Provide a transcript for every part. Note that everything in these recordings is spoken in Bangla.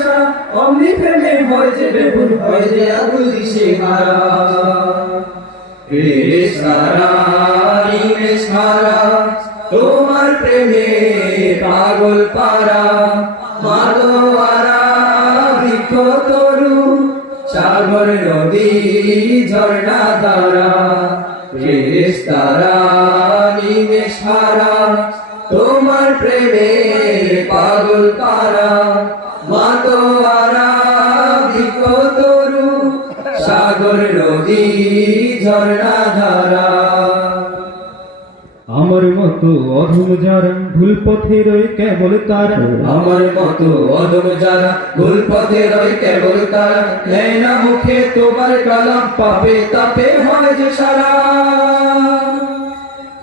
সারা অমনি প্রেমে হয় যে বেগুন হয় যে আগুন দিশেহারা ফেরেশতারা নিমেষহারা তোমার প্রেমে পাগল পারা মাতোয়ারা বৃক্ষ তরু সাগর নদী ঝর্ণা ধারা ফেরেশতারা নিমেষহারা তোমার প্রেমে পাগল পারা মাতোয়ারা বৃক্ষ তরু সাগর নদী ঝর্ণা ধারা আমার মতো অধম যারা ভুল পথে রয়ে কেবল তারা আমার মতো অধম যারা ভুল পথে রয় কেবল তারা নেয় না মুখে তোমার কালাম পাবে তাপে হয় যে সারা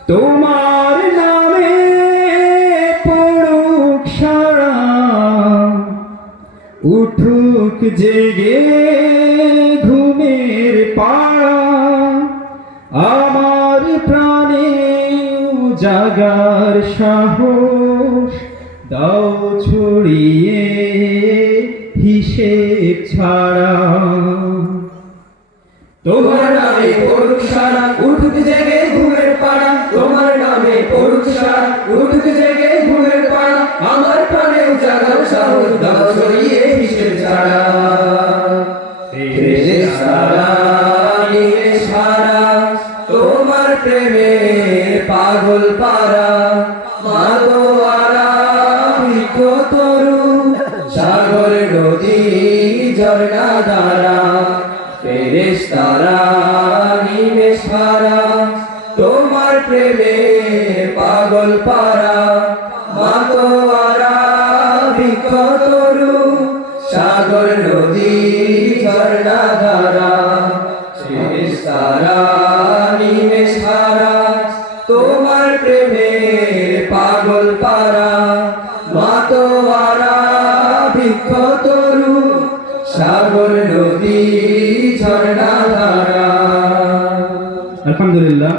তোমার নামে পড়ুক সারা উঠুক জেগে ঘুমের পাড়া আমার প্রাণে জাগার সাহস দাও ছড়িয়ে হিসেব ছাড়া তোমার নামে পড়ুক সারা উঠুক জেগে ঘুমের পাড়া তোমার নামে পড়ুক সারা উঠুক জেগে ঘুমের পাড়া আমার প্রাণেও জাগার সাহস দাও ছড়িয়ে হিসেব ছাড়া ফেরেশতারা নিমেষহারা তোমার প্রেমে পাগল পারা মাতোয়ারা বৃক্ষ তরু সাগর নদী ঝর্ণা ধারা ফেরেশতারা নিমেষহারা তোমার প্রেমে পাগল পারা মাতোয়ারা বৃক্ষ তরু সাগর নদী ঝর্ণা ধারা ফেরেশতারা নিমেষহারা তোমার প্রেমে পাগল পারা মাতোয়ারা বৃক্ষ তরু সাগর নদী ঝর্ণা ধারা। আলহামদুলিল্লাহ।